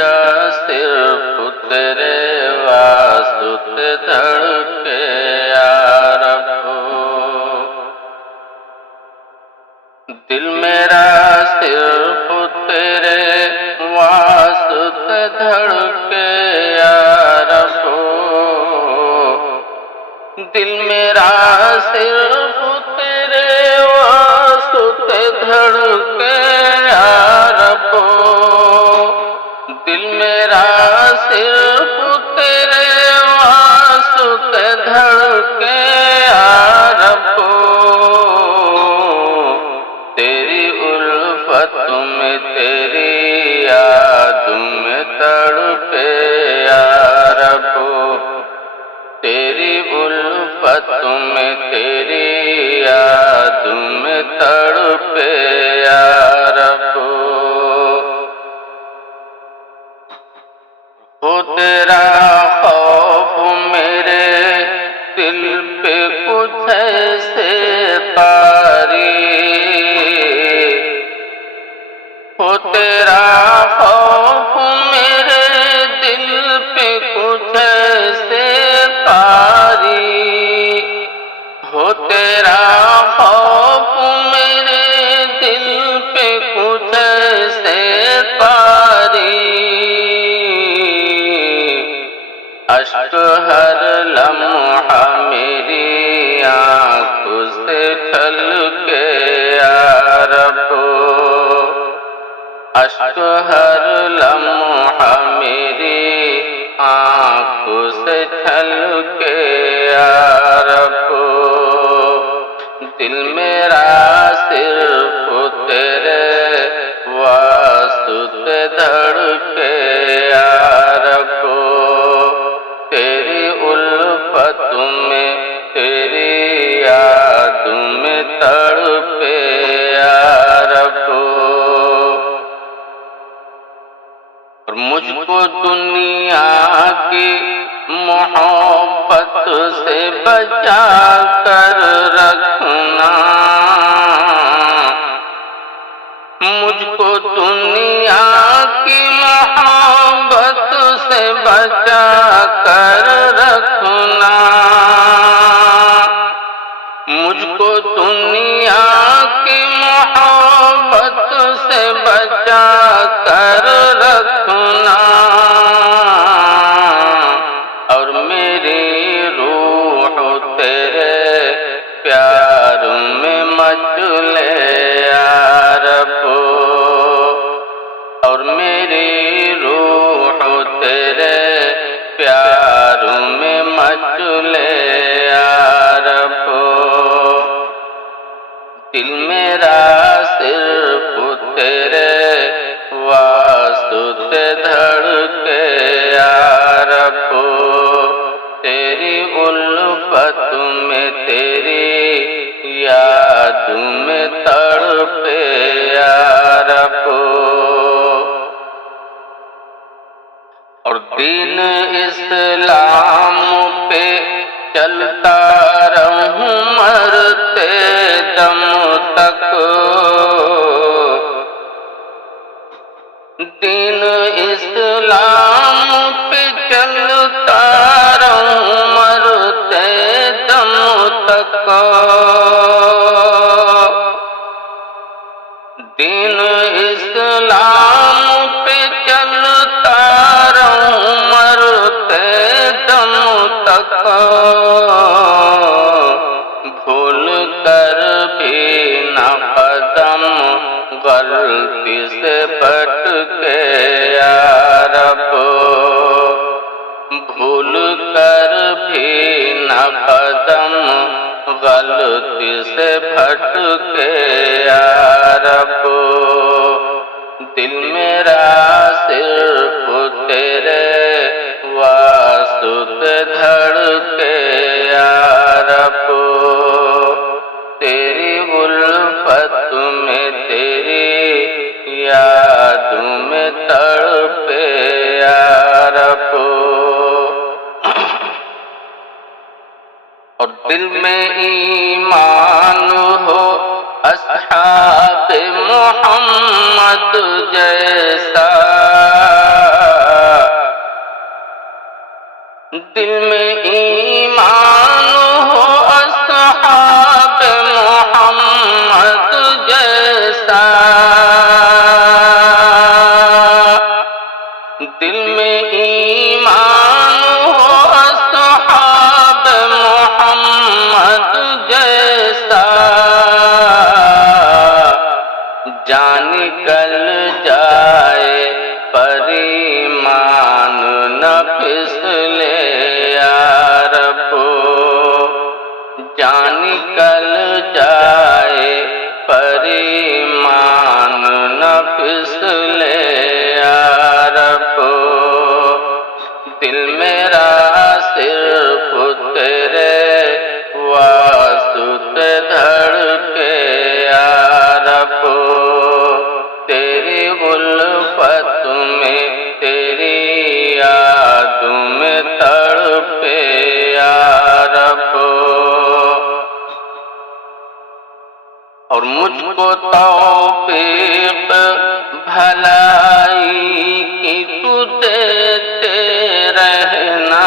میرا صرف تیرے واسطے دھڑکے یا رب، دل میرا صرف تیرے واسطے دھڑکے یا رب، دل میرا صرف تیرے واسطے دھڑکے یا رب، دل میرا صرف تیرے واسطے دھڑکے یا رب، تیری الفت میں تیری یاد میں تڑپے یا رب، تیری الفت میں تیری یاد میں تڑپے یا رب، ہو تیرا خوف میرے دل پہ کچھ ایسے طاری، ہو تیرا خوف میرے دل پہ کچھ ایسے طاری، ہو تیرا خوف میرے دل پہ کچھ ایسے طاری، اشک ہر لمحہ میری آنکھوں سے چھلکے یا رب، اشک ہر لمحہ میری آنکھوں سے چھلکے یا رب، دل میرا صرف تیرے واسطے دھڑکے یا رب، تیری الفت میں تیری یاد میں تڑپے یا رب، اور مجھ کو دنیا کی محبت سے بچا کر رکھنا، مجھ کو دنیا کی محبت سے بچا کر رکھنا، مجھ کو دنیا کی محبت سے بچا کر رکھنا، اور میری روح تیرے پیار میں مچلے یا رب، اور میری روح تیرے پیار میں مچلے یا رب، دل میرا صرف تیرے واسطے دھڑکے یا رب، تیری الفت میں تیری یاد میں تڑپے یا رب، اور دین اسلام پہ چلتا رہوں مرتے دم تک، دین اسلام پہ چلتا رہوں مرتے دم تک، دین اسلام پہ چلتا رہوں مرتے دم تک، بھول کر بھی نہ قدم غلطی سے بھٹکے یا رب، بھول کر بھی نہ قدم غلطی سے بھٹکے یا رب، دل میرا صرف تیرے واسطے دھڑکے یا رب، تیری الفت میں تیری یاد میں تڑپے یا رب، اور دل میں ایمان ہو اصحاب محمد جیسا، دل میں ایمان ہو اصحاب محمد جیسا، دل میں ایمان ہو اصحاب محمد جیسا، جان نکل جائے پر ایمان نہ پھسلے یا رب، جان نکل جائے پر ایمان نہ پھسلے یا رب، دل میرا صرف تیرے واسطے دھڑکے یا رب، تیری الفت میں تیری یاد میں تڑپے یا رب، اور مجھ کو توفیق بھلائی کی تو دیتے رہنا،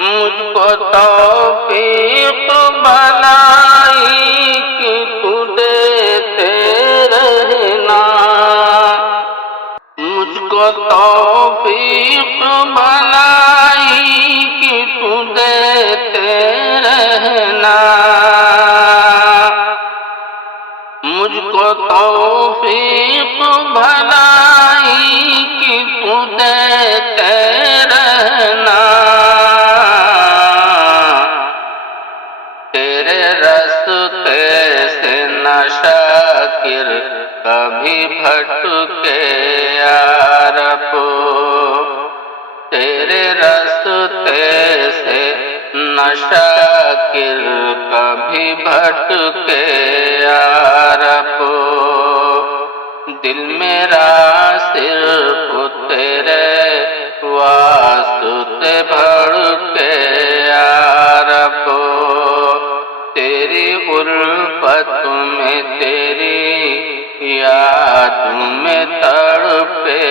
مجھ کو توفیق بھلائی کی تو دیتے رہنا، مجھ کو توفیق بھلائی کی تو دیتے رہنا، مجھ کو توفیق بھلائی کی تو دیتے رہنا، تیرے راستے سے نہ شاکر کبھی بھٹکے یا رب، تیرے راستے سے نہ شاکر کبھی بھٹکے یا رب، دل میرا صرف تیرے واسطے بھڑکے یا رب، تیری الفت میں تیری یاد میں تڑپے